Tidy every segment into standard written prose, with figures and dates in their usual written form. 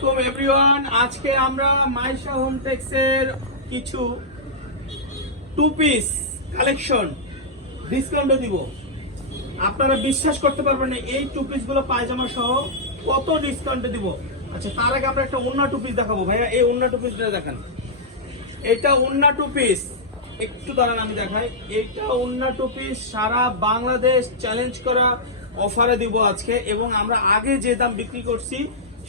আলাইকুম এভরিওয়ান। আজকে আমরা মাইশা হোম টেক্সের কিছু টু পিস কালেকশন ডিসকাউন্টে দিব। আপনারা বিশ্বাস করতে পারবেন না এই টু পিস গুলো পায়জামা সহ কত ডিসকাউন্টে দিব। আচ্ছা, তার আগে আমরা একটা ওন্না টু পিস দেখাবো। ভাইয়া এই ওন্না টু পিসটা দেখেন, এটা ওন্না টু পিস। একটু দাঁড়ান আমি দেখাই। এটা ওন্না টু পিস সারা বাংলাদেশ চ্যালেঞ্জ করা অফারে দিব আজকে, এবং আমরা আগে যে দাম বিক্রি করছি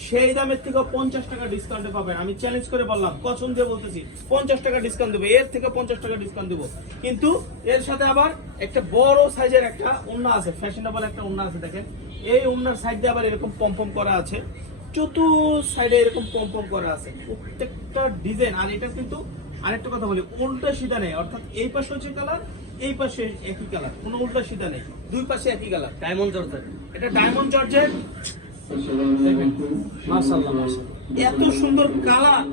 সেই দামের থেকে 50 টাকা ডিসকাউন্টে পাবেন। আমি চ্যালেঞ্জ করে বললাম, কসম দিয়ে বলতেছি 50 টাকা ডিসকাউন্ট দেবো, এর থেকে 50 টাকা ডিসকাউন্ট দেবো। কিন্তু এর সাথে আবার একটা বড় সাইজের একটা ওন্না আছে, ফ্যাশনেবল একটা ওন্না আছে। দেখেন এই ওন্নার সাইড দিয়ে আবার এরকম পম্পম করা আছে, চতুর সাইডে এরকম পম্পম করা আছে, প্রত্যেকটা ডিজাইন। আর এটা কিন্তু আরেকটা কথা বলি, উল্টা সিধা নেই, অর্থাৎ এই পাশে হচ্ছে কালার, এই পাশে একই কালার, কোনো উল্টা সিধা নেই, দুই পাশে একই কালার। ডায়মন্ড জর্জেট, এটা ডায়মন্ড জর্জেট। মাশাআল্লাহ মাশাআল্লাহ, এত সুন্দর কালার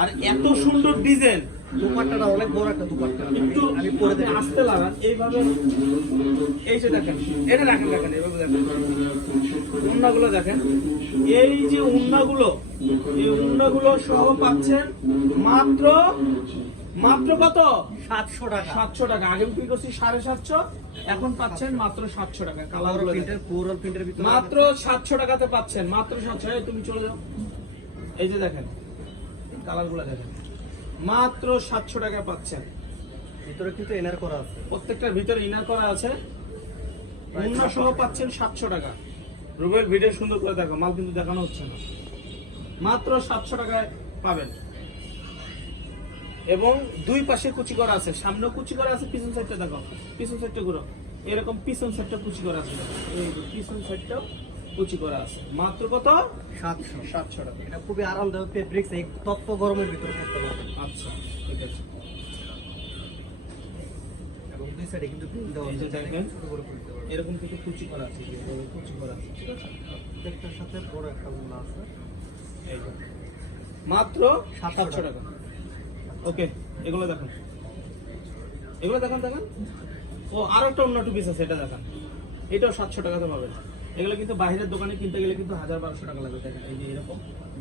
আর এত সুন্দর ডিজাইন। দুপাট্টাটা অনেক বড় একটা দুপাট্টা। একটু আমি পরে দিয়ে আসতে লাগান এইভাবে। এই যে দেখেন, এটা রাখেন রাখেন, এইভাবে দেখেন উন্নাগুলো দেখেন। এই যে উন্নাগুলো, এই উন্নাগুলো সহ পাচ্ছেন মাত্র মাত্র কত? 700 টাকা। 700 টাকা। আগে বিক্রি করছি 750, এখন পাচ্ছেন মাত্র 700 টাকা। কালার প্রিন্টের পুরো প্রিন্টের ভিতরে মাত্র 700 টাকাতে পাচ্ছেন, মাত্র 700। এই তুমি চলে যাও, এই যে দেখেন কালারগুলো দেখেন, মাত্র 700 টাকা পাচ্ছেন। ভিতরে কিন্তু এনার করা আছে, প্রত্যেকটার ভিতরে ইনার করা আছে, ওন্না সহ পাচ্ছেন 700 টাকা। রুবেল ভিডিও সুন্দর করে দেখো, মাল কিন্তু দেখানো হচ্ছে না, মাত্র 700 টাকায় পাবেন। এবং দুই পাশে কুচি করা আছে, সামনে কুচি করা আছে, পিছন সাইডটা দেখো, পিছন সাইডটা ঘুরো, এরকম পিছন সাইডটা কুচি করা আছে, এই যে পিছন সাইডটাও কুচি করা আছে। মাত্র কত? 700 টাকা। এটা খুবই আরামদায়ক ফেব্রিক্স, এই তপ্ত গরমের ভিতরে পড়তে পারবেন। আচ্ছা ঠিক আছে। এবং দুই সাইডে কিন্তু প্রিন্ট দেওয়া এই যে আছে, দেখেন ছোট করে পড়তে পারবেন। এরকম কিন্তু কুচি করা আছে, এরকম কুচি করা আছে, ঠিক আছে। প্রত্যেকটার সাথে বড় একটা উন্না আছে। এই যে মাত্র 700 টাকা। ওকে, এগুলো দেখেন, এগুলো দেখেন দেখেন। ও আরো একটা অন্য টু পিস আছে, এটা দেখেন, এটাও 700 টাকাতে পাবেন। এগুলো কিন্তু বাইরের দোকানে কিনতে গেলে কিন্তু 1000-1200 টাকা লাগে। দেখেন এই যে এরকম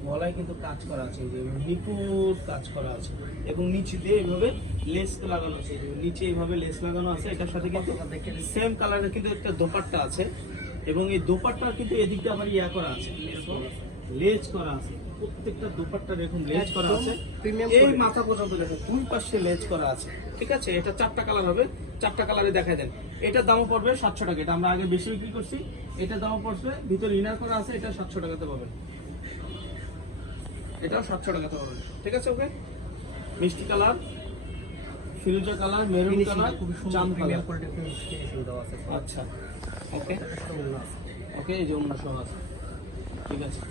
গলায় কিন্তু কাজ করা আছে, এই যে নিপুট কাজ করা আছে, এবং নিচে দিয়ে এইভাবে লেস লাগানো আছে, এই যে নিচে এইভাবে লেস লাগানো আছে। এটার সাথে কিন্তু সেম কালারের কিন্তু একটা দোপাট্টা আছে, এবং এই দোপাট্টার কিন্তু এদিকটা আবার ইয়া করা আছে, এরকম লেজ করা আছে। প্রত্যেকটা দোপাট্টা দেখুন লেজ করা আছে, এই মাথা পর্যন্ত দেখুন দুই পাশে লেজ করা আছে, ঠিক আছে। এটা 4টা কালার হবে, 4টা কালারে দেখাই দেন। এটার দামও পড়বে 700 টাকা, এটা আমরা আগে বেশি বিক্রি করছি। এটার দামও পড়বে, ভিতরে ইনার করা আছে, এটা 700 টাকাতে পাবেন, এটাও 700 টাকাতে পাবেন, ঠিক আছে। ওকে, মিষ্টি কালার, ফিরোজা কালার, মেরুন কালার, খুব সুন্দর জাম প্রিমিয়াম কালার। কোয়ালিটির ফিনিশিং দেওয়া আছে। আচ্ছা ওকে প্রত্যেকটার সাথে উন্না আছে। ওকে, এই যে অন্য সহ আছে, ঠিক আছে।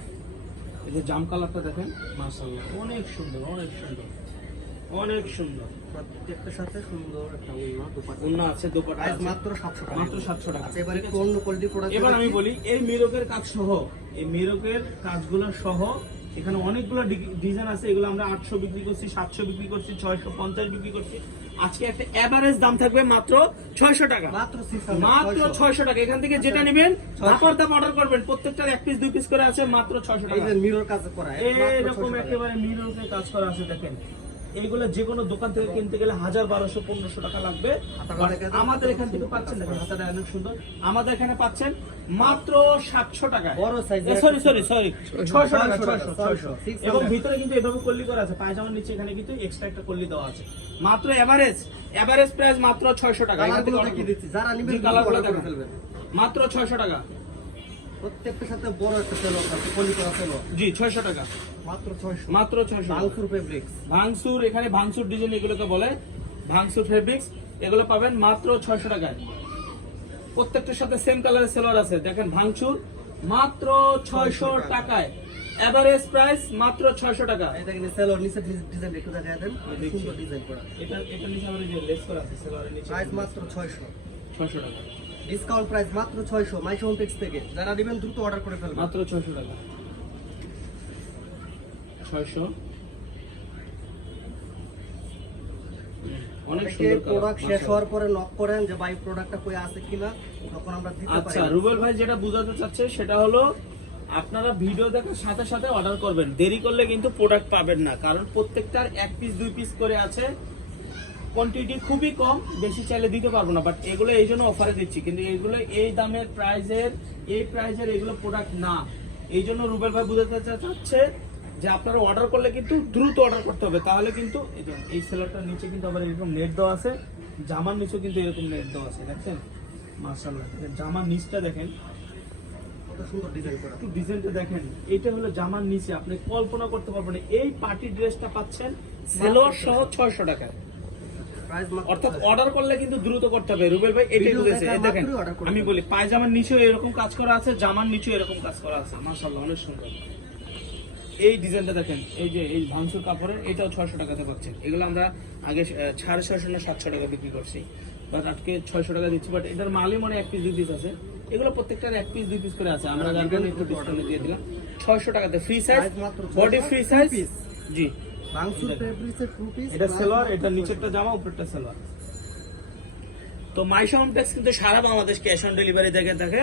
এই যে জাম কালারটা দেখেন, মাশাআল্লাহ অনেক সুন্দর, অনেক সুন্দর, অনেক সুন্দর। প্রত্যেকটার সাথে সুন্দর একটা উন্না দুপাট্টা। উন্না আছে, দোপাট্টা প্রাইস আছে, মাত্র 700 টাকা। মাত্র 700 টাকা। আচ্ছা, এবারে কোন কোয়ালিটি প্রোডাক্ট? এবার আমি বলি, এই মিরকের কাজ সহ, এই মিরকের কাজগুলো সহ এখানে অনেকগুলো ডিজাইন আছে। এগুলো আমরা 800 বিক্রি করছি, 700 বিক্রি করছি, 650 বিক্রি করছি। আজকে একটা এভারেজ দাম থাকবে মাত্র 600 টাকা, মাত্র 600, মাত্র 600 টাকা। এখান থেকে যেটা নেবেন ধাপর ধাপ অর্ডার করবেন, প্রত্যেকটার 1 পিস 2 পিস করে আছে, মাত্র 600 এই টাকা। যে মিরর কাজ করা, এরকম একেবারে মিররের কাজ করা আছে, দেখেন। এইগুলো যে কোনো দোকান থেকে কিনতে গেলে 1000-1200-1500 টাকা লাগবে। আমাদের এখান থেকে পাচ্ছেন, দেখেন হাতাটা অনেক সুন্দর, আমাদের এখানে পাচ্ছেন মাত্র 700 টাকায়। বড় সাইজের, সরি 600 টাকা, 600 এবং ভিতরে কিন্তু এভাবে কল্লি করা আছে, পায়জামার নিচে এখানে কিন্তু এক্সট্রা একটা কল্লি দেওয়া আছে। মাত্র এভারেজ প্রাইস মাত্র 600 টাকা। এখান থেকে কালারগুলো দেখিয়ে দিচ্ছি, যারা নিবেন কালারগুলো অর্ডার করে দেখেন, ফেলবেন। মাত্র 600 টাকা। প্রত্যেকটার সাথে বড় একটা সেল আছে, কোয়ালিটি আছে। জি 600 টাকা, মাত্র 600, মাত্র 600। বাংসুর ফেব্রিক্স, ভাঙসুর, এখানে ভাঙসুর ডিজাইন এগুলোকে বলে, ভাঙসুর ফেব্রিক্স, এগুলো পাবেন মাত্র 600 টাকায়। প্রত্যেকটার সাথে সেম কালারের সেলোয়ার আছে, দেখেন ভাঙসুর মাত্র 600 টাকায়। এভারেজ প্রাইস মাত্র 600 টাকা। এই দেখেন সেলর নিচে ডিজাইন একটু দেখায় দেন, দেখছি। সুন্দর ডিজাইন করা। এটা নিচে আবার এই যে লেস করা আছে, সেলোয়ারের নিচে প্রাইস মাত্র 600, 600 টাকা, ডিসকাউন্ট প্রাইস মাত্র 600 মাই হোম টেক্স থেকে। যারা নেবেন দ্রুত অর্ডার করে ফেলবেন, মাত্র 600 টাকা, 600। অনেক সুন্দর প্রোডাক্ট শেষ হওয়ার পরে নক করেন যে ভাই প্রোডাক্টটা কই আছে কিনা, তখন আমরা দিতে পারি। আচ্ছা, রুবেল ভাই যেটা বুঝাতে চাচ্ছে সেটা হলো আপনারা ভিডিও দেখার সাথে সাথে অর্ডার করবেন, দেরি করলে কিন্তু প্রোডাক্ট পাবেন না, কারণ প্রত্যেকটার 1 পিস 2 পিস করে আছে, কোয়ান্টিটি খুবই কম, বেশি চাইলে দিতে পারবো না, বাট এগুলো এই জন্য অফারে দিচ্ছি, কিন্তু এগুলো এই দামের প্রাইজের এগুলো প্রোডাক্ট না। এই জন্য রুবেল ভাই বুঝাতে চাচ্ছে যে আপনারা অর্ডার করলে কিন্তু দ্রুত অর্ডার করতে হবে, তাহলে কিন্তু এই সেলারটার নিচে কিন্তু আবার এরকম নেট দেওয়া আছে, জামার নিচেও কিন্তু এরকম নেট দেওয়া আছে, দেখছেন মাশাআল্লাহ। জামার নিচটা দেখেন কত সুন্দর ডিজাইন করা। একটু ডিজাইনটা দেখেন, এটা হলো জামার নিচে, আপনি কল্পনা করতে পারবেন না এই পার্টি ড্রেসটা পাচ্ছেন সেলোয়ার সহ 600 টাকায়। প্রাইস মাত্র অর্থাৎ 600 অর্ডার করলে কিন্তু দ্রুত করতে হবে, রুবেল ভাই এটাই ভিডিও বলেছে। দেখা এই দেখেন মাত্রই order করতে আমি হবে। বলি পায়জামার নিচেও এরকম কাজ করা আছে, জামার নিচেও এরকম কাজ করা আছে, মাশাআল্লাহ অনেক সুন্দর। এই ডিজাইনটা দেখেন, এই যে এই ভাঙচুর কাপড়ের, এটাও 600 টাকাতে পাচ্ছেন। এগুলো আমরা আগে 650 না 700 টাকা বিক্রি করছি, বাট আজকে 600 টাকা দিচ্ছি, বাট এটার মালই মনে 1 পিস 2 পিস আছে, এগুলো প্রত্যেকটার 1 পিস 2 পিস করে আছে, আমরা যার কারণে একটু ডিসকাউন্টে দিয়ে দিলাম 600 টাকাতে, ফ্রি সাইজ, Size মাত্র 600, বডি ফ্রি সাইজ। piece। জি, বাংসুর ফেব্রিক্সের 2 পিস। এটা সেলোয়ার, এটা নিচেরটা জামা, উপরেরটা সেলোয়ার। তো মাইশা হোম টেক্স কিন্তু সারা বাংলাদেশ ক্যাশ অন ডেলিভারি দেখে থাকে,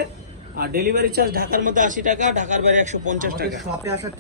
আর ডেলিভারি চার্জ ঢাকার মধ্যে 80 টাকা, ঢাকার বাইরে 150 টাকা। শপে আসার